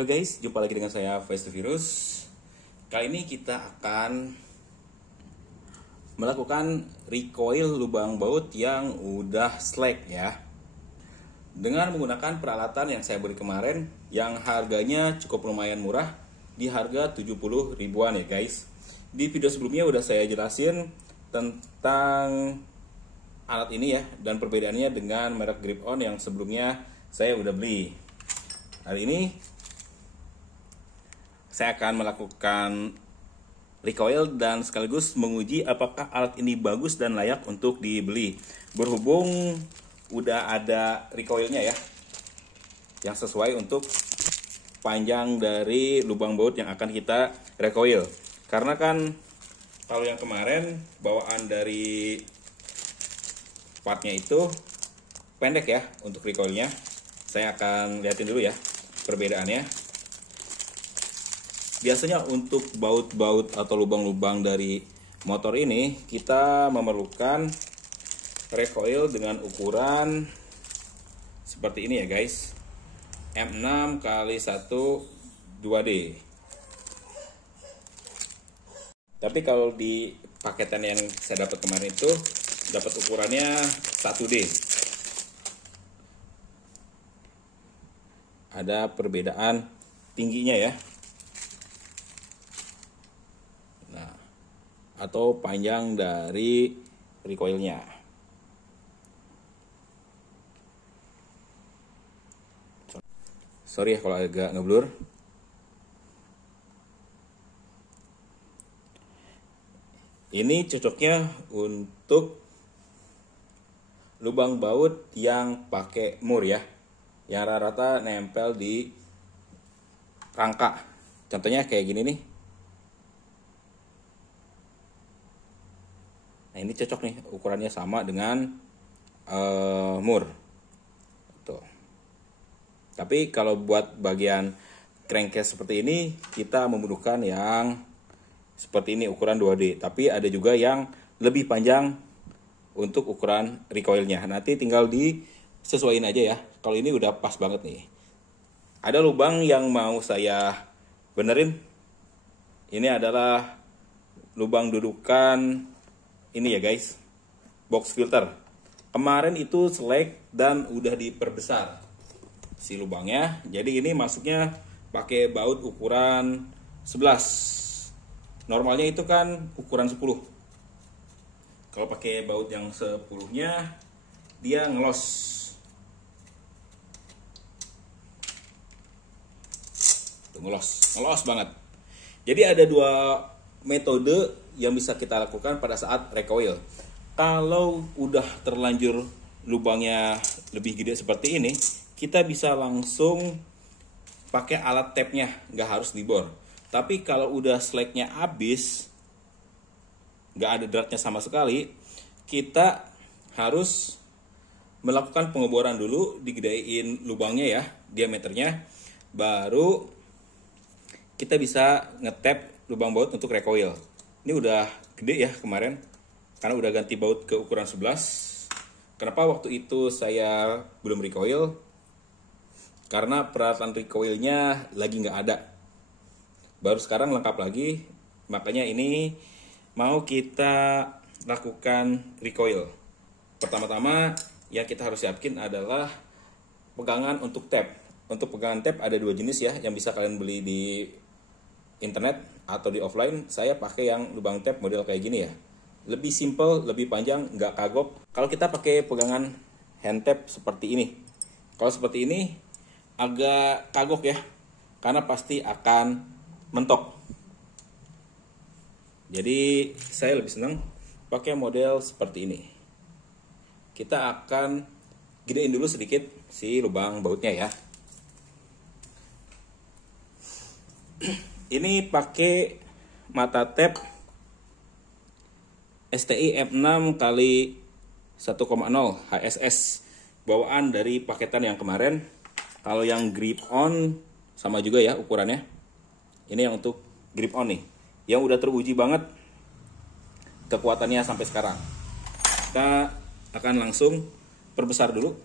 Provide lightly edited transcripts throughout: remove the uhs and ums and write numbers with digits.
Halo guys, jumpa lagi dengan saya Face to Virus. Kali ini kita akan melakukan recoil lubang baut yang udah slack ya, dengan menggunakan peralatan yang saya beli kemarin yang harganya cukup lumayan murah, di harga 70 ribuan ya guys. Di video sebelumnya udah saya jelasin tentang alat ini ya, dan perbedaannya dengan merek grip on yang sebelumnya saya udah beli. Hari ini saya akan melakukan recoil dan sekaligus menguji apakah alat ini bagus dan layak untuk dibeli. Berhubung udah ada recoilnya ya, yang sesuai untuk panjang dari lubang baut yang akan kita recoil. Karena kan kalau yang kemarin bawaan dari partnya itu pendek ya untuk recoilnya. Saya akan lihatin dulu ya perbedaannya. Biasanya untuk baut-baut atau lubang-lubang dari motor ini kita memerlukan recoil dengan ukuran seperti ini ya guys, M6 x 1 2D. Tapi kalau di paketan yang saya dapat kemarin itu dapat ukurannya 1D. Ada perbedaan tingginya ya, atau panjang dari recoilnya. Sorry ya kalau agak ngeblur. Ini cocoknya untuk lubang baut yang pakai mur ya, yang rata-rata nempel di rangka. Contohnya kayak gini nih. Nah ini cocok nih, ukurannya sama dengan mur. Tuh. Tapi kalau buat bagian crankcase seperti ini, kita membutuhkan yang seperti ini, ukuran 2D. Tapi ada juga yang lebih panjang untuk ukuran recoilnya. Nanti tinggal disesuaiin aja ya. Kalau ini udah pas banget nih. Ada lubang yang mau saya benerin. Ini adalah lubang dudukan ini ya guys, box filter. Kemarin itu slack dan udah diperbesar si lubangnya. Jadi ini masuknya pakai baut ukuran 11. Normalnya itu kan ukuran 10. Kalau pakai baut yang 10-nya dia ngelos. Tuh, ngelos banget. Jadi ada dua metode yang bisa kita lakukan pada saat recoil. Kalau udah terlanjur lubangnya lebih gede seperti ini, kita bisa langsung pakai alat tapnya, nggak harus dibor. Tapi kalau udah slacknya habis, nggak ada dratnya sama sekali, kita harus melakukan pengeboran dulu, digedein lubangnya ya, diameternya, baru kita bisa ngetap lubang baut untuk recoil. Ini udah gede ya kemarin, karena udah ganti baut ke ukuran 11. Kenapa waktu itu saya belum recoil? Karena peralatan recoilnya lagi nggak ada. Baru sekarang lengkap lagi, makanya ini mau kita lakukan recoil. Pertama-tama yang kita harus siapin adalah pegangan untuk tap. Untuk pegangan tap ada dua jenis ya, yang bisa kalian beli di internet atau di offline. Saya pakai yang lubang tap model kayak gini ya, lebih simple, lebih panjang, nggak kagok. Kalau kita pakai pegangan hand tap seperti ini, kalau seperti ini agak kagok ya, karena pasti akan mentok. Jadi saya lebih senang pakai model seperti ini. Kita akan gedein dulu sedikit si lubang bautnya ya. Ini pakai mata tap STI F6 x 1,0 HSS, bawaan dari paketan yang kemarin. Kalau yang grip on sama juga ya ukurannya. Ini yang untuk grip on nih, yang udah teruji banget kekuatannya sampai sekarang. Kita akan langsung perbesar dulu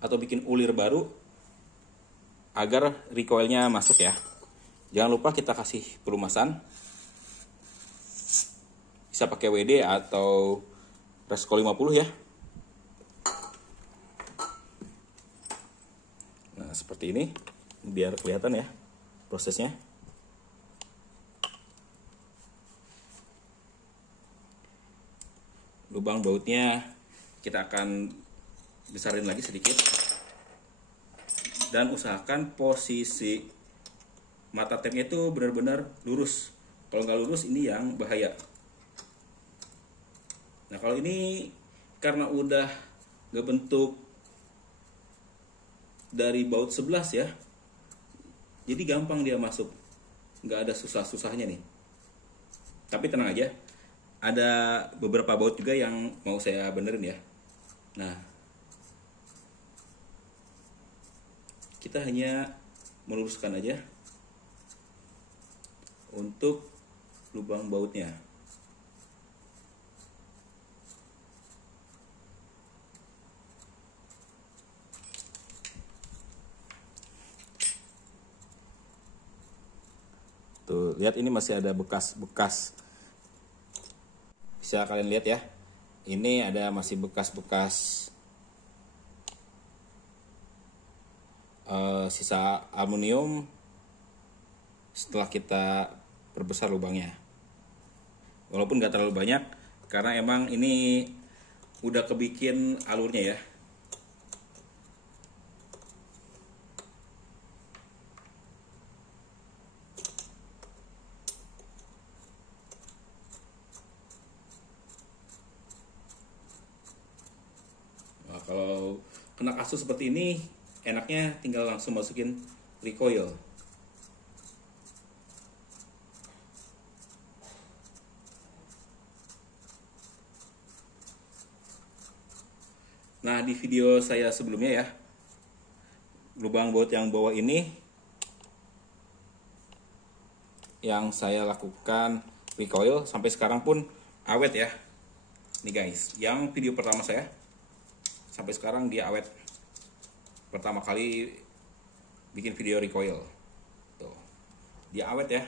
atau bikin ulir baru agar recoilnya masuk ya. Jangan lupa kita kasih pelumasan. Bisa pakai WD atau Resco 50 ya. Nah, seperti ini biar kelihatan ya prosesnya. Lubang bautnya kita akan besarin lagi sedikit. Dan usahakan posisi mata tapnya itu benar-benar lurus. Kalau nggak lurus ini yang bahaya. Nah, kalau ini karena udah nggak bentuk dari baut 11 ya, jadi gampang dia masuk, nggak ada susah-susahnya nih. Tapi tenang aja, ada beberapa baut juga yang mau saya benerin ya. Nah, kita hanya meluruskan aja untuk lubang bautnya. Tuh, lihat ini masih ada bekas-bekas. Bisa kalian lihat ya. Ini ada masih bekas-bekas sisa aluminium setelah kita perbesar lubangnya. Walaupun nggak terlalu banyak karena emang ini udah kebikin alurnya ya. Nah, kalau kena kasus seperti ini, enaknya tinggal langsung masukin recoil. Nah, di video saya sebelumnya ya, lubang baut yang bawah ini yang saya lakukan recoil sampai sekarang pun awet ya. Nih guys, yang video pertama saya sampai sekarang dia awet. Pertama kali bikin video recoil. Tuh. Dia awet ya.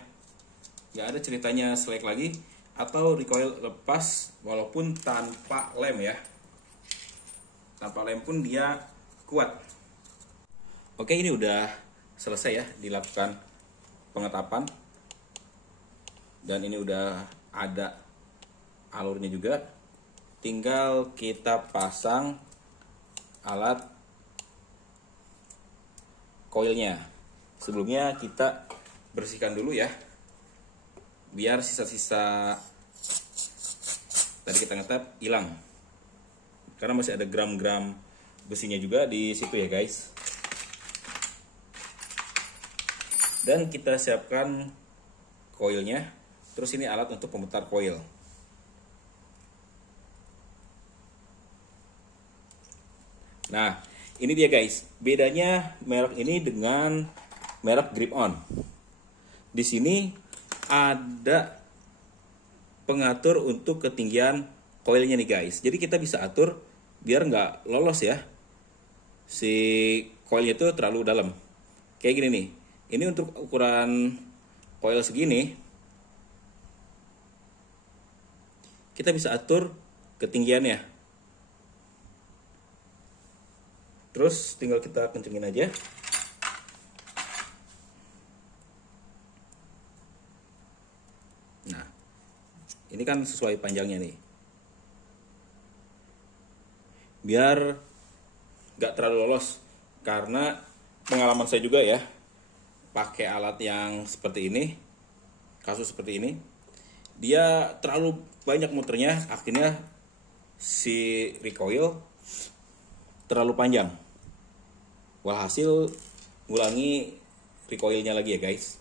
Nggak ada ceritanya selek lagi atau recoil lepas walaupun tanpa lem ya. Tanpa lem pun dia kuat. Oke, ini udah selesai ya dilakukan pengetapan. Dan ini udah ada alurnya juga. Tinggal kita pasang alat koilnya. Sebelumnya kita bersihkan dulu ya. Biar sisa-sisa tadi kita ngetap hilang. Karena masih ada gram-gram besinya juga di situ ya guys. Dan kita siapkan koilnya. Terus ini alat untuk pemutar koil. Nah, ini dia guys. Bedanya merek ini dengan merek Grip On. Di sini ada pengatur untuk ketinggian koilnya nih guys. Jadi kita bisa atur biar nggak lolos ya. Si koilnya itu terlalu dalam. Kayak gini nih. Ini untuk ukuran koil segini. Kita bisa atur ketinggiannya. Terus tinggal kita kencengin aja. Nah, ini kan sesuai panjangnya nih. Biar nggak terlalu lolos. Karena pengalaman saya juga ya, pakai alat yang seperti ini, kasus seperti ini, dia terlalu banyak muternya, akhirnya si recoil terlalu panjang. Walhasil ngulangi recoilnya lagi ya guys.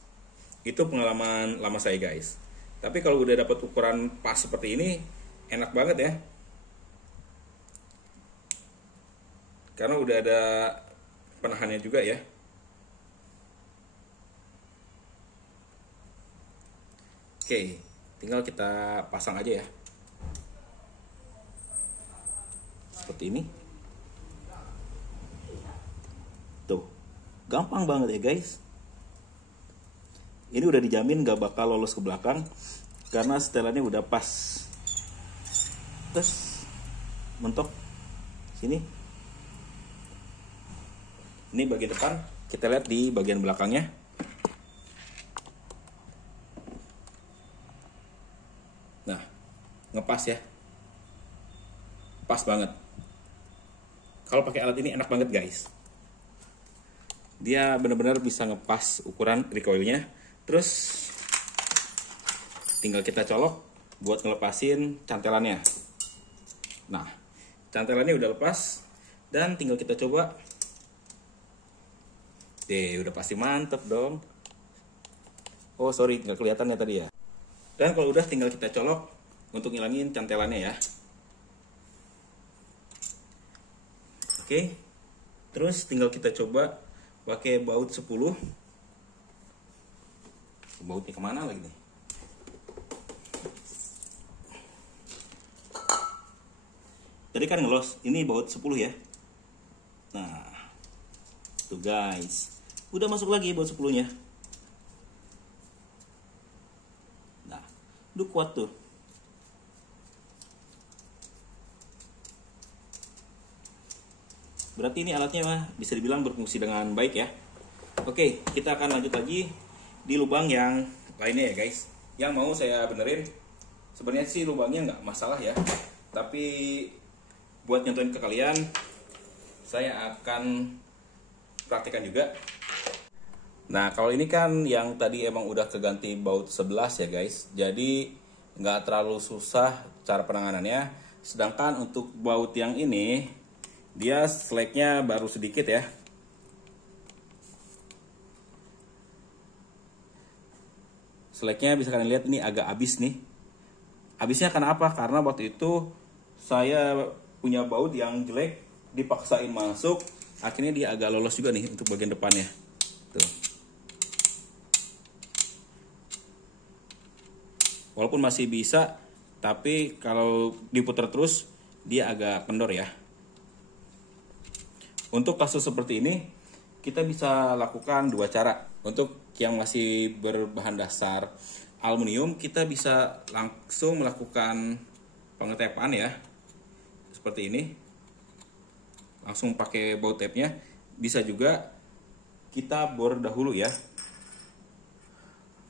Itu pengalaman lama saya guys. Tapi kalau udah dapat ukuran pas seperti ini, enak banget ya. Karena udah ada penahannya juga ya. Oke, tinggal kita pasang aja ya. Seperti ini. Tuh, Gampang banget ya guys. Ini udah dijamin gak bakal lolos ke belakang karena setelannya udah pas. Terus mentok sini. Ini bagian depan, kita lihat di bagian belakangnya. Nah, ngepas ya. Pas banget. Kalau pakai alat ini enak banget guys. Dia benar-benar bisa ngepas ukuran recoilnya. Terus tinggal kita colok buat ngelepasin cantelannya. Nah, cantelannya udah lepas dan tinggal kita coba. Udah pasti mantep dong. Oh sorry, nggak kelihatan ya tadi ya. Dan kalau udah tinggal kita colok untuk ngilangin cantelannya ya. Oke. Terus tinggal kita coba pakai baut 10. Bautnya kemana lagi nih? Tadi kan ngelos, ini baut 10 ya. Nah, tuh guys, udah masuk lagi baut 10-nya. Nah, udah kuat tuh. Berarti ini alatnya mah bisa dibilang berfungsi dengan baik ya. Oke, kita akan lanjut lagi di lubang yang lainnya ya guys. Yang mau saya benerin, sebenarnya sih lubangnya nggak masalah ya. Tapi buat nyontohin ke kalian, saya akan praktikkan juga. Nah, kalau ini kan yang tadi emang udah keganti baut 11 ya guys. Jadi nggak terlalu susah cara penanganannya. Sedangkan untuk baut yang ini, dia slacknya baru sedikit ya. Slacknya bisa kalian lihat ini agak habis nih. Habisnya karena apa? Karena waktu itu saya punya baut yang jelek, dipaksain masuk, akhirnya dia agak lolos juga nih untuk bagian depannya. Tuh. Walaupun masih bisa, tapi kalau diputar terus dia agak kendor ya. Untuk kasus seperti ini, kita bisa lakukan dua cara. Untuk yang masih berbahan dasar aluminium, kita bisa langsung melakukan pengetepan ya. Seperti ini. Langsung pakai baut tape-nya. Bisa juga kita bor dahulu ya.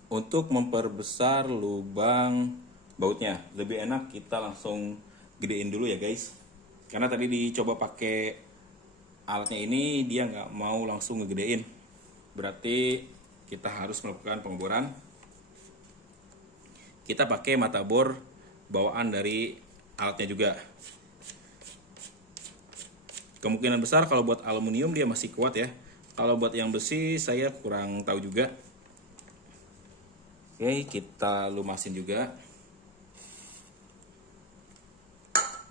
Untuk memperbesar lubang bautnya. Lebih enak kita langsung gedein dulu ya guys. Karena tadi dicoba pakai alatnya ini, dia nggak mau langsung ngegedein. Berarti kita harus melakukan pengeboran. Kita pakai mata bor bawaan dari alatnya juga. Kemungkinan besar kalau buat aluminium dia masih kuat ya. Kalau buat yang besi saya kurang tahu juga. Oke, kita lumasin juga.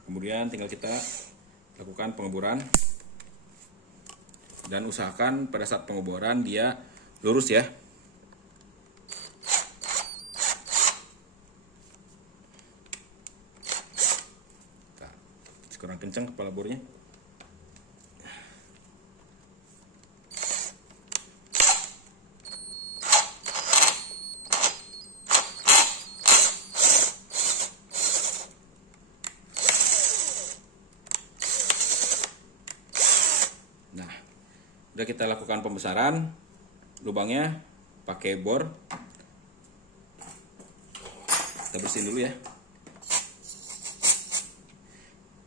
Kemudian tinggal kita lakukan pengeboran. Dan usahakan pada saat pengeboran dia lurus ya. Kurang kencang kepala bornya. Nah, udah kita lakukan pembesaran lubangnya pakai bor. Kita bersihin dulu ya.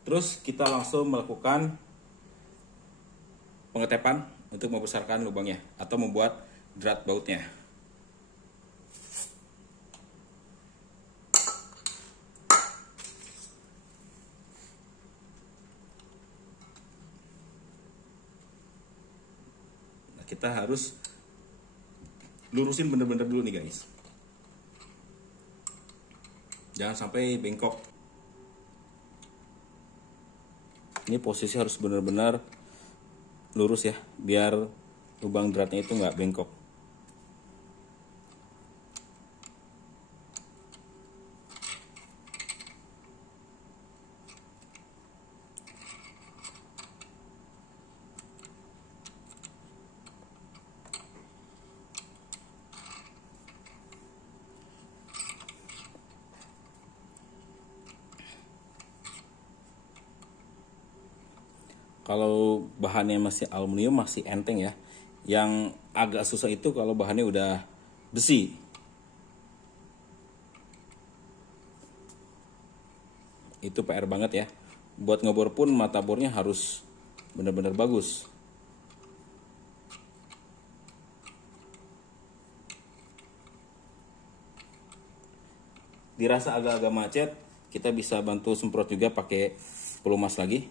Terus kita langsung melakukan pengetepan untuk membesarkan lubangnya atau membuat drat bautnya. Nah, kita harus lurusin bener-bener dulu nih guys. Jangan sampai bengkok. Ini posisi harus benar-benar lurus ya, biar lubang dratnya itu nggak bengkok. kalau bahannya masih aluminium masih enteng ya. Yang agak susah itu kalau bahannya udah besi. Itu PR banget ya. Buat ngebor pun mata bornya harus benar-benar bagus. Dirasa agak-agak macet, kita bisa bantu semprot juga pakai pelumas lagi.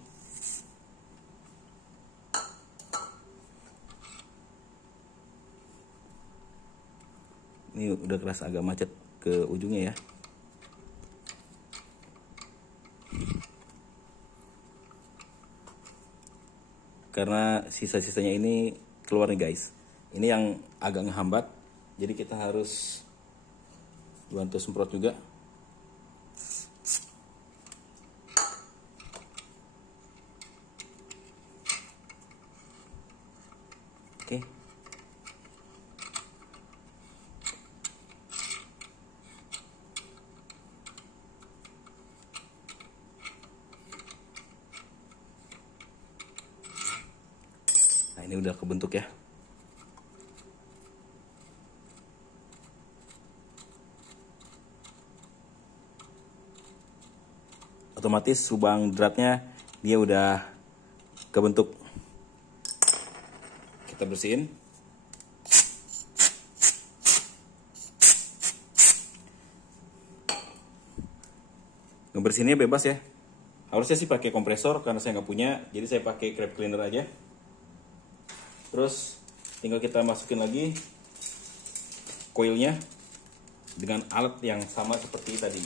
Ini udah kerasa agak macet ke ujungnya ya. Karena sisa-sisanya ini keluar nih guys. Ini yang agak ngehambat. Jadi kita harus bantu semprot juga. Oke. Nah, ini udah kebentuk ya. Otomatis lubang dratnya dia udah kebentuk. Kita bersihin. Ngebersihinnya bebas ya. Harusnya sih pakai kompresor karena saya nggak punya, jadi saya pakai crab cleaner aja. Terus tinggal kita masukin lagi coilnya dengan alat yang sama seperti tadi.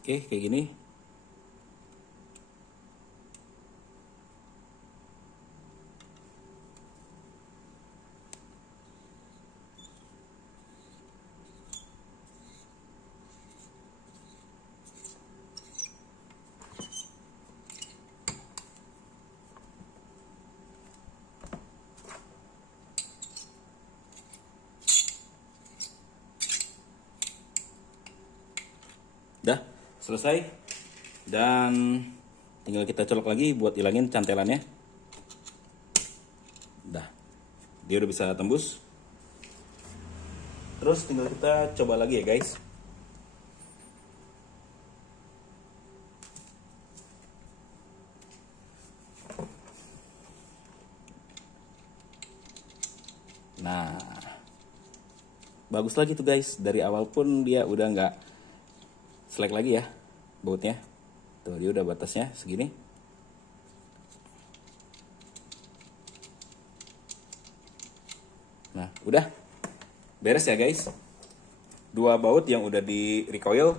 Oke, kayak gini. Dah selesai, dan tinggal kita colok lagi buat hilangin cantelannya. Dah, dia udah bisa tembus. Terus tinggal kita coba lagi ya guys. Nah, bagus lagi tuh guys. Dari awal pun dia udah nggak selek lagi ya bautnya. Tuh, dia udah batasnya segini. Nah, udah beres ya guys. Dua baut yang udah di recoil.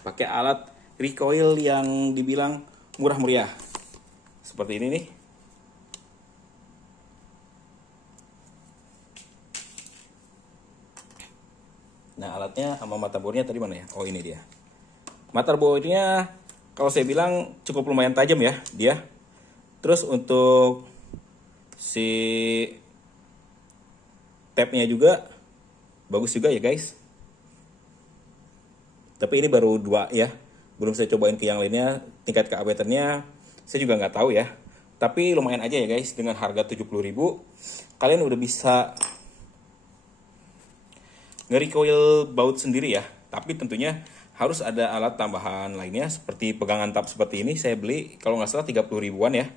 Pakai alat recoil yang dibilang murah meriah. Seperti ini nih. Nah, alatnya sama motherboardnya tadi mana ya? Oh, ini dia. Motherboardnya kalau saya bilang cukup lumayan tajam ya dia. Terus untuk si tabnya juga bagus juga ya guys. Tapi ini baru 2 ya. Belum saya cobain ke yang lainnya. Tingkat keawetannya saya juga nggak tahu ya. Tapi lumayan aja ya guys. Dengan harga 70.000 kalian udah bisa nge-recoil baut sendiri ya. Tapi tentunya harus ada alat tambahan lainnya seperti pegangan tab seperti ini. Saya beli kalau nggak salah 30 ribuan ya.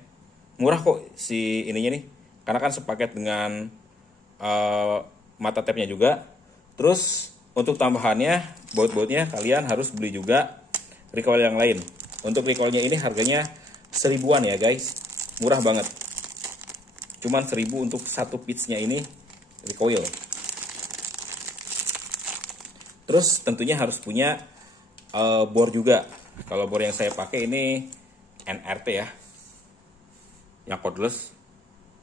Murah kok si ininya nih. Karena kan sepaket dengan mata tabnya juga. Terus untuk tambahannya baut-bautnya kalian harus beli juga recoil yang lain. Untuk recoilnya ini harganya 1000-an ya guys. Murah banget. Cuman 1000 untuk satu piece-nya ini recoil. Terus tentunya harus punya bor juga. Kalau bor yang saya pakai ini NRT ya, yang cordless.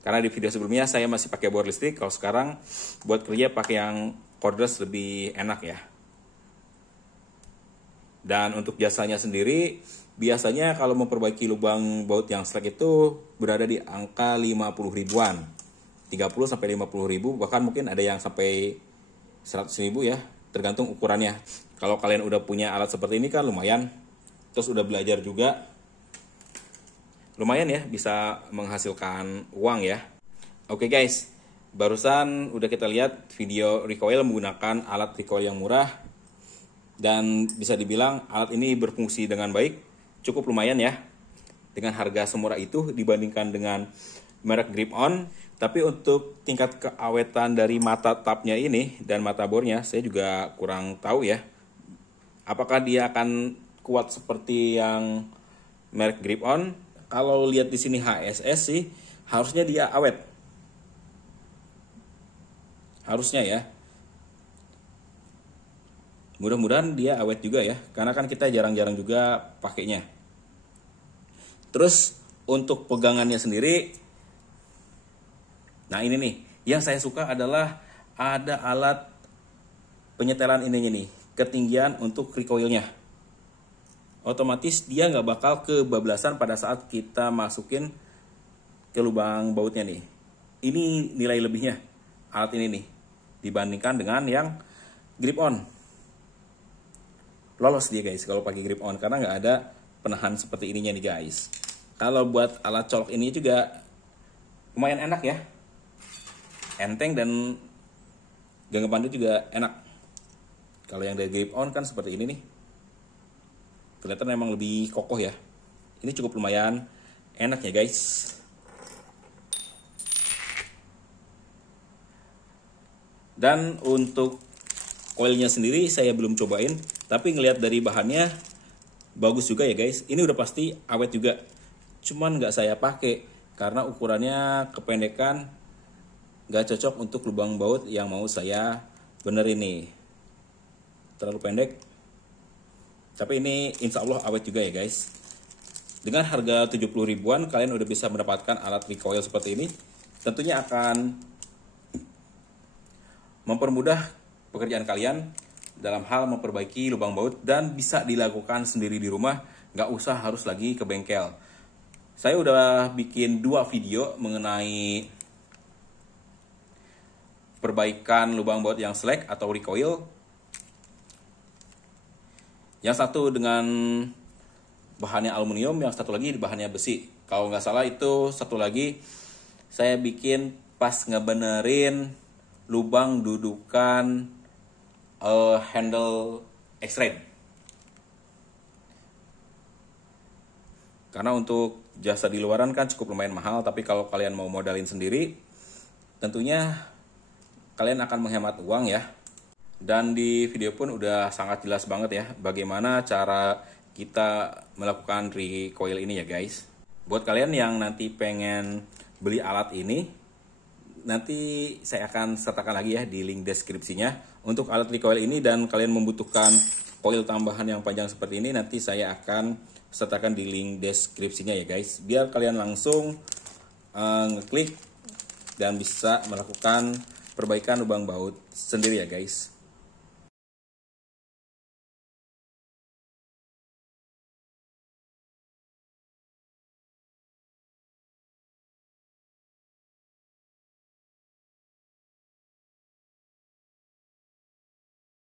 Karena di video sebelumnya saya masih pakai bor listrik. Kalau sekarang buat kerja pakai yang cordless lebih enak ya. Dan untuk jasanya sendiri, biasanya kalau memperbaiki lubang baut yang selek itu berada di angka 50 ribuan. 30 sampai 50 ribu, bahkan mungkin ada yang sampai 100 ribu ya. tergantung ukurannya. Kalau kalian udah punya alat seperti ini kan lumayan, terus udah belajar juga, lumayan ya, bisa menghasilkan uang ya. Oke guys, barusan udah kita lihat video recoil menggunakan alat recoil yang murah, dan bisa dibilang alat ini berfungsi dengan baik, cukup lumayan ya, dengan harga semurah itu dibandingkan dengan merek Grip-On. Tapi untuk tingkat keawetan dari mata tabnya ini dan mata bornya saya juga kurang tahu ya. Apakah dia akan kuat seperti yang merek Grip-On? Kalau lihat di sini HSS sih harusnya dia awet. Harusnya ya. Mudah-mudahan dia awet juga ya, karena kan kita jarang-jarang juga pakainya. Terus untuk pegangannya sendiri, nah ini nih, yang saya suka adalah ada alat penyetelan ininya nih, ketinggian untuk recoilnya. Otomatis dia nggak bakal kebablasan pada saat kita masukin ke lubang bautnya nih. Ini nilai lebihnya alat ini nih, dibandingkan dengan yang Grip-On. Lolos dia guys kalau pakai Grip-On, karena nggak ada penahan seperti ininya nih guys. Kalau buat alat colok ini juga lumayan enak ya, enteng dan genggam pandu juga enak. Kalau yang dari Grip-On kan seperti ini nih, kelihatan memang lebih kokoh ya. Ini cukup lumayan enak ya guys. Dan untuk coilnya sendiri saya belum cobain, tapi ngelihat dari bahannya bagus juga ya guys. Ini udah pasti awet juga, cuman nggak saya pakai karena ukurannya kependekan, nggak cocok untuk lubang baut yang mau saya benerin nih, terlalu pendek. Tapi ini insya Allah awet juga ya guys. Dengan harga 70 ribuan kalian udah bisa mendapatkan alat recoil seperti ini. Tentunya akan mempermudah pekerjaan kalian dalam hal memperbaiki lubang baut, dan bisa dilakukan sendiri di rumah, nggak usah harus lagi ke bengkel. Saya udah bikin 2 video mengenai perbaikan lubang baut yang slack atau recoil. Yang satu dengan bahannya aluminium, yang satu lagi bahannya besi. Kalau nggak salah itu satu lagi saya bikin pas ngebenerin lubang dudukan handle X-Rate. Karena untuk jasa di luaran kan cukup lumayan mahal, tapi kalau kalian mau modalin sendiri, tentunya kalian akan menghemat uang ya. Dan di video pun udah sangat jelas banget ya bagaimana cara kita melakukan recoil ini ya guys. Buat kalian yang nanti pengen beli alat ini, nanti saya akan sertakan lagi ya di link deskripsinya untuk alat recoil ini. Dan kalian membutuhkan coil tambahan yang panjang seperti ini, nanti saya akan sertakan di link deskripsinya ya guys, biar kalian langsung ngeklik dan bisa melakukan perbaikan lubang baut sendiri ya guys.